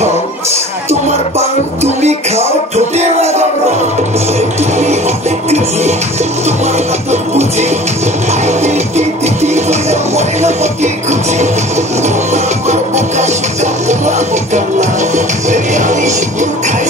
ঢং তোমার পান তুমি খাও ঠোঁটে লাগাও রং তুমি অনেক খুশি তোমার মতো বুঝি দিদি বলে মনে না পথে খুঁজি আমার বোকা শোকা তোমার বোকা না আমি শুধু খাই